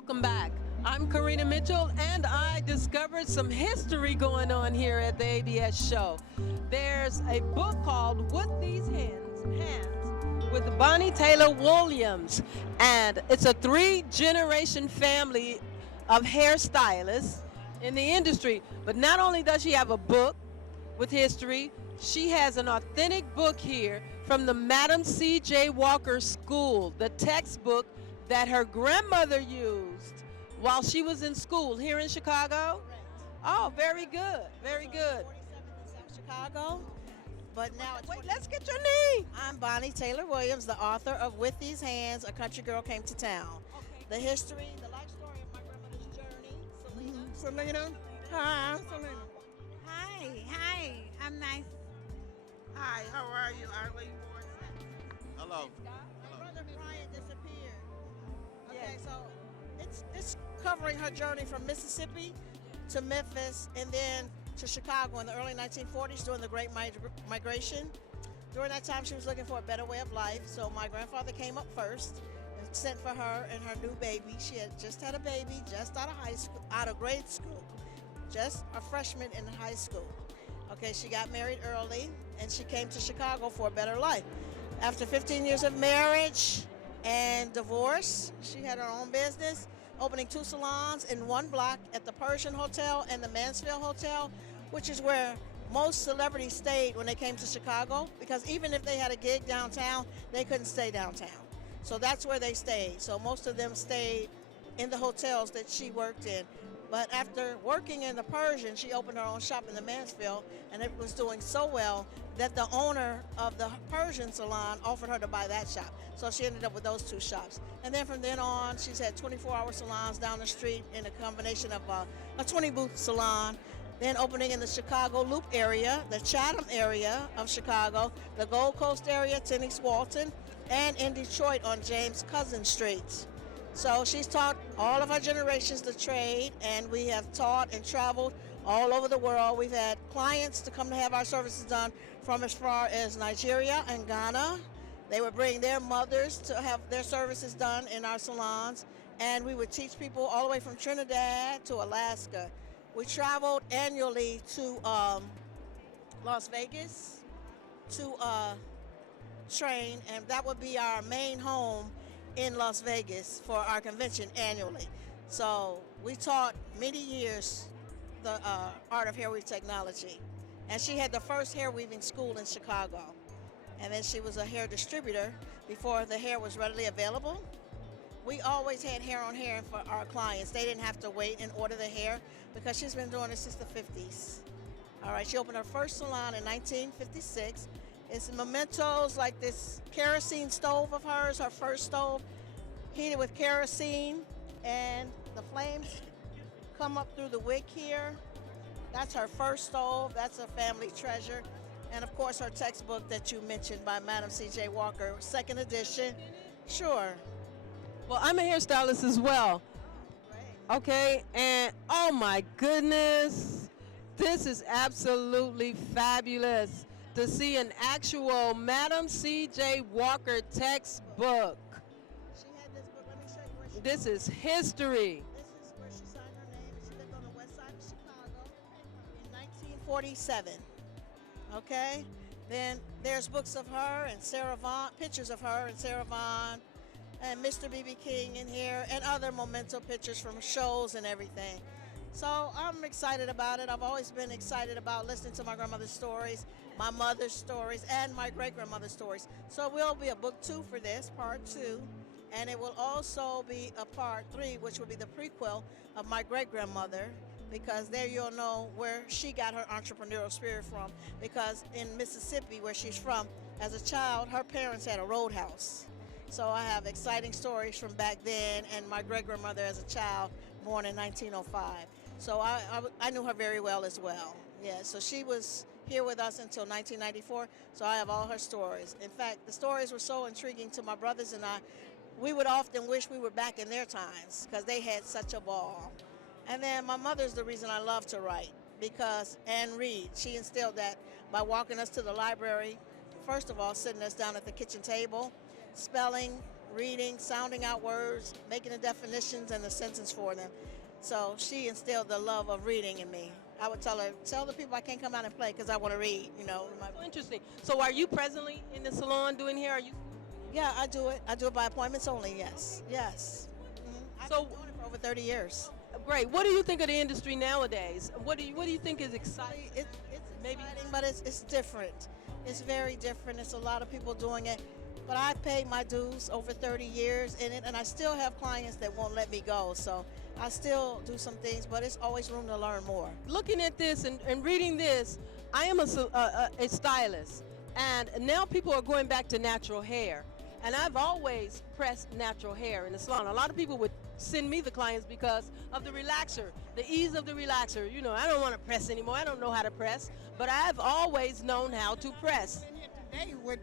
welcome back. I'm Kaarina Mitchell, and I discovered some history going on here at the ABS show. There's a book called With These Hands with Bonnie Taylor Williams, and it's a three-generation family of hairstylists in the industry. But not only does she have a book with history, she has an authentic book here from the Madam C.J. Walker School, the textbook that her grandmother used while she was in school here in Chicago. Correct. Oh, very good, very good. 47th in South Chicago, but now it's Wait, let's get your name. I'm Bonnie Taylor Williams, the author of With These Hands, A Country Girl Came to Town. The history, the life story of my grandmother's journey, Selena. Selena. Hi, I'm Selena. Hi, I'm nice. Hi, how are you? Where you born? Hello. My brother Brian disappeared. Okay, Yes. so it's covering her journey from Mississippi to Memphis and then to Chicago in the early 1940s during the Great Migration. During that time, she was looking for a better way of life, so my grandfather came up first and sent for her and her new baby. She had just had a baby, just out of high school, out of grade school, just a freshman in high school. Okay, she got married early and she came to Chicago for a better life. After 15 years of marriage and divorce, she had her own business, opening 2 salons in 1 block at the Persian Hotel and the Mansfield Hotel, which is where most celebrities stayed when they came to Chicago, because even if they had a gig downtown, they couldn't stay downtown. So that's where they stayed. So most of them stayed in the hotels that she worked in. But after working in the Persian, she opened her own shop in the Mansfield, and it was doing so well that the owner of the Persian salon offered her to buy that shop. So she ended up with those 2 shops. And then from then on, she's had 24-hour salons down the street in a combination of a 20-booth salon, then opening in the Chicago Loop area, the Chatham area of Chicago, the Gold Coast area, Tennis Walton, and in Detroit on James Cousin Street. So she's taught all of her generations the trade, and we have taught and traveled all over the world. We've had clients to come to have our services done from as far as Nigeria and Ghana. They would bring their mothers to have their services done in our salons, and we would teach people all the way from Trinidad to Alaska. We traveled annually to Las Vegas to train, and that would be our main home in Las Vegas for our convention annually. So we taught many years the art of hair weave technology. And she had the first hair weaving school in Chicago. And then she was a hair distributor before the hair was readily available. We always had hair on hair for our clients. They didn't have to wait and order the hair because she's been doing this since the 50s. All right, she opened her first salon in 1956. It's mementos like this kerosene stove of hers, her first stove, heated with kerosene, and the flames come up through the wick here. That's her first stove. That's a family treasure. And of course, her textbook that you mentioned by Madam C.J. Walker, 2nd edition. Sure. Well, I'm a hairstylist as well. Great. Okay, and oh my goodness, this is absolutely fabulous to see an actual Madam C.J. Walker textbook. She had this book. Let me show you where she This is history. This is where she signed her name. She lived on the west side of Chicago in 1947. Okay? Then there's books of her and Sarah Vaughan, pictures of her and Sarah Vaughan, and Mr. B.B. King in here, and other memento pictures from shows and everything. So I'm excited about it. I've always been excited about listening to my grandmother's stories, my mother's stories, and my great-grandmother's stories. So it will be a book 2 for this, part 2. And it will also be a part 3, which will be the prequel of my great-grandmother, because there you'll know where she got her entrepreneurial spirit from. Because in Mississippi, where she's from, as a child, her parents had a roadhouse. So I have exciting stories from back then, and my great-grandmother as a child, born in 1905. So I knew her very well as well. Yeah, so she was here with us until 1994, so I have all her stories. In fact, the stories were so intriguing to my brothers and I, we would often wish we were back in their times because they had such a ball. And then my mother's the reason I love to write, because, and read. She instilled that by walking us to the library, first of all, sitting us down at the kitchen table, spelling reading, sounding out words, making the definitions and the sentence for them. So she instilled the love of reading in me. I would tell her, tell the people I can't come out and play because I want to read, you know. So interesting. So are you presently in the salon doing hair? Are you? Yeah, I do it. I do it by appointments only, yes. Yes. I've So- been doing it for over 30 years. Great. What do you think of the industry nowadays? What do you think is exciting? It's Maybe- exciting, but it's different. It's very different. It's a lot of people doing it. But I paid my dues over 30 years in it, and I still have clients that won't let me go. So I still do some things, but it's always room to learn more. Looking at this and reading this, I am a stylist, and now people are going back to natural hair. And I've always pressed natural hair in the salon. A lot of people would send me the clients because of the relaxer, the ease of the relaxer. You know, I don't want to press anymore. I don't know how to press, but I've always known how to press. In here today with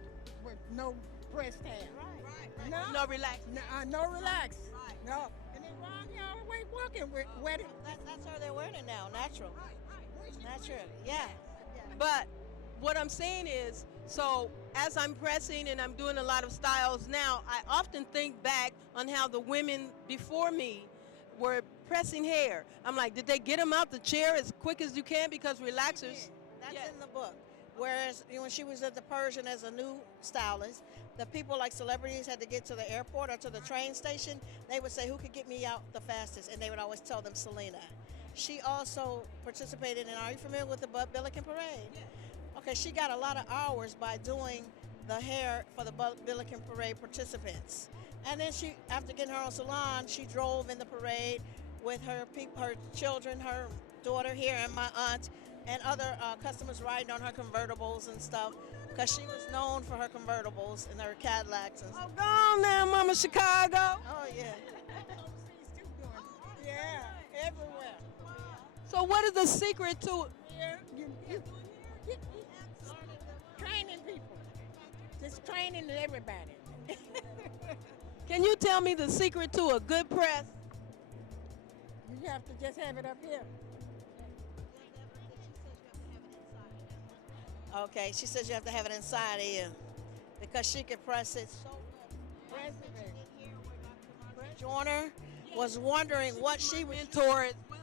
no pressed hair. Right. No. No relax. No relax. No. And then Ron here all the way walking with wet. That's how they're wearing it now, natural. Natural, yeah. But what I'm saying is, so as I'm pressing and I'm doing a lot of styles now, I often think back on how the women before me were pressing hair. I'm like, did they get them out the chair as quick as you can because relaxers? That's Yes. in the book. Whereas when she was at the Persian as a new stylist, the people like celebrities had to get to the airport or to the train station. They would say, who could get me out the fastest? And they would always tell them Selena. She also participated in, are you familiar with the Billiken Parade? Okay, she got a lot of hours by doing the hair for the Billiken Parade participants. And then she, after getting her own salon, she drove in the parade with her children, her daughter here and my aunt, and other customers riding on her convertibles and stuff, because she was known for her convertibles and her Cadillacs and stuff. Oh, go on now, Mama Chicago. Oh, yeah. Yeah, everywhere. So what is the secret to it? Yeah, you training people. Just training everybody. Can you tell me the secret to a good press? You have to just have it up here. Okay, she says you have to have it inside of you because she could press it so good. President. Joyner was wondering what she was. Mentor as well.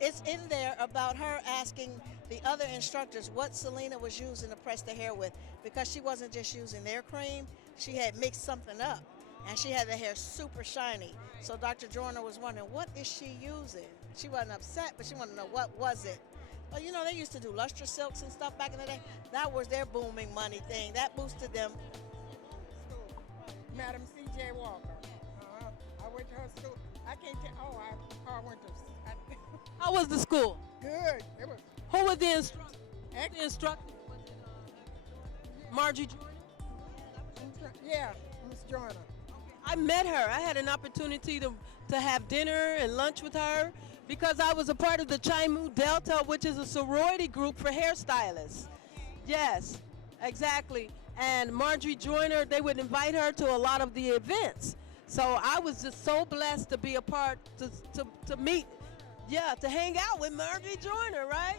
It's in there about her asking the other instructors what Selena was using to press the hair with, because she wasn't just using their cream, she had mixed something up and she had the hair super shiny. So Dr. Joyner was wondering, what is she using? She wasn't upset, but she wanted to know what was it. Well, you know, they used to do luster silks and stuff back in the day. That was their booming money thing. That boosted them. Madam C.J. Walker. I went to her school. I can't tell. I went to. How was the school? Good. It was Who was the instructor? The instructor? Margie Jordan? yeah, Miss Joyner. I met her. I had an opportunity to have dinner and lunch with her because I was a part of the Chi Mu Delta, which is a sorority group for hairstylists. Yes, exactly. And Marjorie Joyner, they would invite her to a lot of the events. So I was just so blessed to be a part, to meet, to hang out with Marjorie Joyner, right?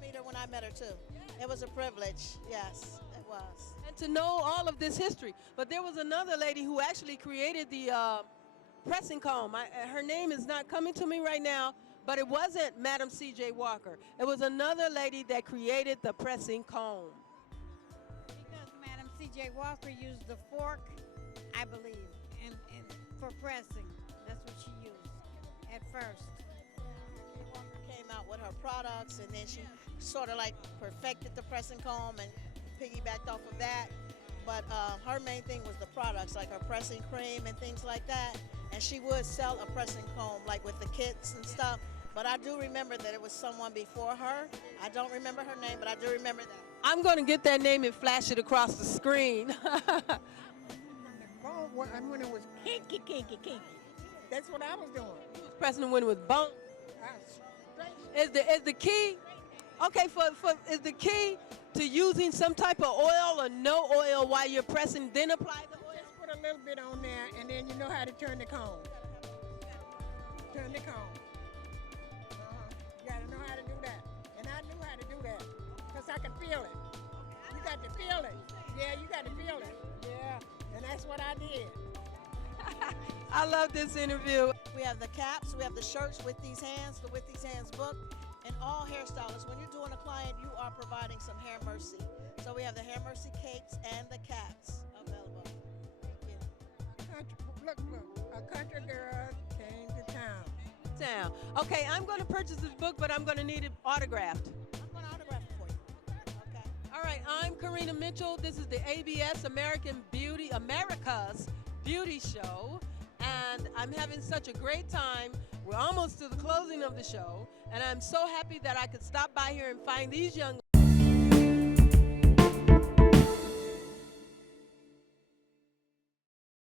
Meet her when I met her too. It was a privilege. Yes, it was. And to know all of this history. But there was another lady who actually created the pressing comb. Her name is not coming to me right now, but it wasn't Madam C.J. Walker. It was another lady that created the pressing comb. Because Madam C.J. Walker used the fork, I believe, and for pressing. That's what she used at first. Walker came out with her products, and then she sort of like perfected the pressing comb and piggybacked off of that. But her main thing was the products, like her pressing cream and things like that. And she would sell a pressing comb, like with the kits and stuff. But I do remember that it was someone before her. I don't remember her name, but I do remember that. I'm going to get that name and flash it across the screen. When it was kinky. That's what I was doing. Pressing when it was bone. Is the key? Okay, is the key to using some type of oil or no oil while you're pressing, then apply the oil? Just put a little bit on there, and then you know how to turn the comb. Turn the comb. You got to know how to do that. And I knew how to do that because I could feel it. You got to feel it. Yeah, you got to feel it. Yeah, and that's what I did. I love this interview. We have the caps, we have the shirts with these hands, the With These Hands book, and all hairstylists. When you're doing a client, you are providing some hair mercy. So we have the hair mercy cakes and the caps available. Thank you. Look, a country girl came to town. Town. Okay, I'm going to purchase this book, but I'm going to need it autographed. I'm going to autograph it for you. Okay. All right, I'm Kaarina Mitchell. This is the ABS America's Beauty Show, and I'm having such a great time. We're almost to the closing of the show, and I'm so happy that I could stop by here and find these young